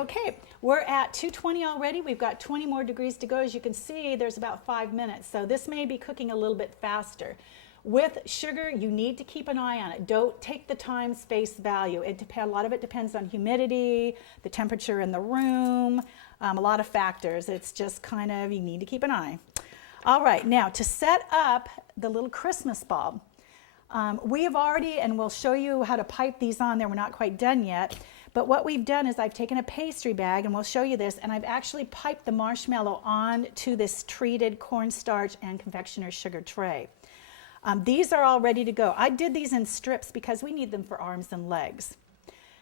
Okay, we're at 220 already. We've got 20 more degrees to go. As you can see, there's about 5 minutes. So this may be cooking a little bit faster. With sugar, you need to keep an eye on it. Don't take the time's face value. A lot of it depends on humidity, the temperature in the room, a lot of factors. It's just kind of, you need to keep an eye. All right, now to set up the little Christmas bulb. We have already, and we'll show you how to pipe these on there. We're not quite done yet. But what we've done is I've taken a pastry bag, and we'll show you this, and I've actually piped the marshmallow on to this treated cornstarch and confectioner's sugar tray. These are all ready to go. I did these in strips because we need them for arms and legs.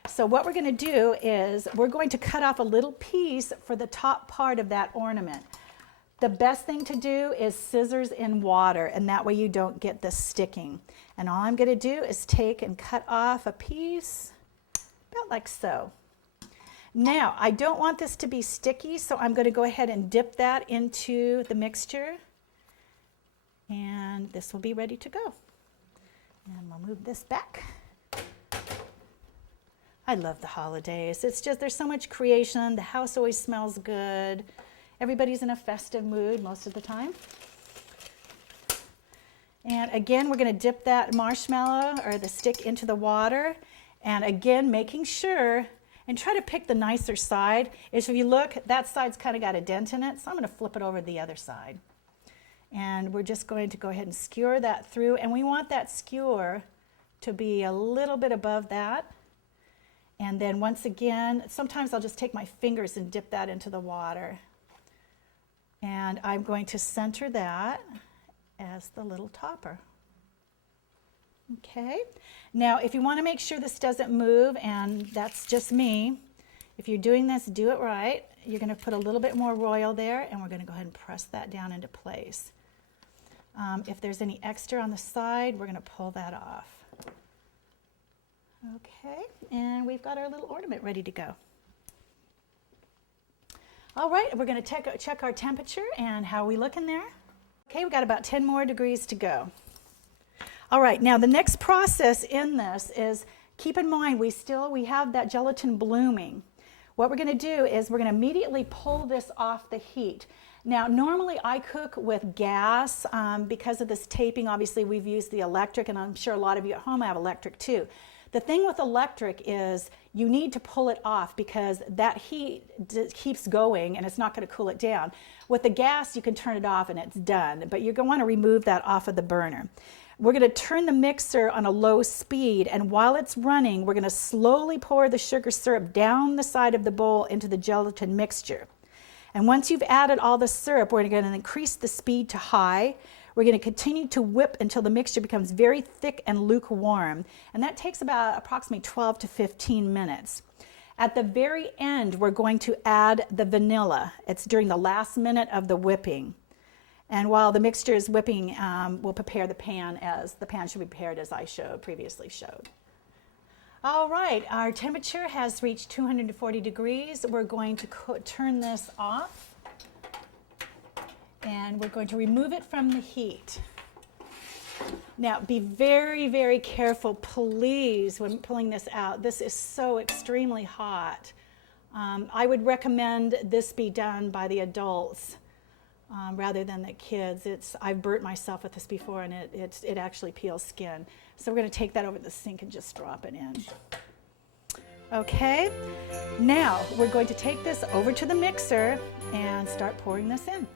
So what we're going to do is we're going to cut off a little piece for the top part of that ornament. The best thing to do is scissors in water, and that way you don't get the sticking. And all I'm going to do is take and cut off a piece about like so. Now, I don't want this to be sticky, so I'm going to go ahead and dip that into the mixture. And this will be ready to go. And we'll move this back. I love the holidays. It's just, there's so much creation. The house always smells good. Everybody's in a festive mood most of the time. And again, we're going to dip that marshmallow or the stick into the water. And again, making sure, and try to pick the nicer side, is if you look, that side's kind of got a dent in it, so I'm going to flip it over to the other side. And we're just going to go ahead and skewer that through, and we want that skewer to be a little bit above that. And then once again, sometimes I'll just take my fingers and dip that into the water. And I'm going to center that as the little topper. Okay, now if you want to make sure this doesn't move, and that's just me, if you're doing this, do it right. You're going to put a little bit more royal there, and we're going to go ahead and press that down into place. If there's any extra on the side, we're going to pull that off. Okay, and we've got our little ornament ready to go. All right, we're going to check our temperature and how we look in there. Okay, we've got about 10 more degrees to go. All right, now the next process in this is, keep in mind we have that gelatin blooming. What we're going to do is we're going to immediately pull this off the heat. Now normally I cook with gas because of this taping. Obviously we've used the electric, and I'm sure a lot of you at home have electric too. The thing with electric is you need to pull it off because that heat keeps going and it's not going to cool it down. With the gas you can turn it off and it's done, but you're going to want to remove that off of the burner. We're going to turn the mixer on a low speed, and while it's running, we're going to slowly pour the sugar syrup down the side of the bowl into the gelatin mixture. And once you've added all the syrup, we're going to increase the speed to high. We're going to continue to whip until the mixture becomes very thick and lukewarm, and that takes about approximately 12 to 15 minutes. At the very end, we're going to add the vanilla. It's during the last minute of the whipping. And while the mixture is whipping, we'll prepare the pan, as the pan should be prepared as I previously showed. All right, our temperature has reached 240 degrees. We're going to turn this off, and we're going to remove it from the heat. Now, be very, very careful, please, when pulling this out. This is so extremely hot. I would recommend this be done by the adults. Rather than the kids. I've burnt myself with this before, and it actually peels skin. So we're going to take that over the sink and just drop it in. Okay, now we're going to take this over to the mixer and start pouring this in.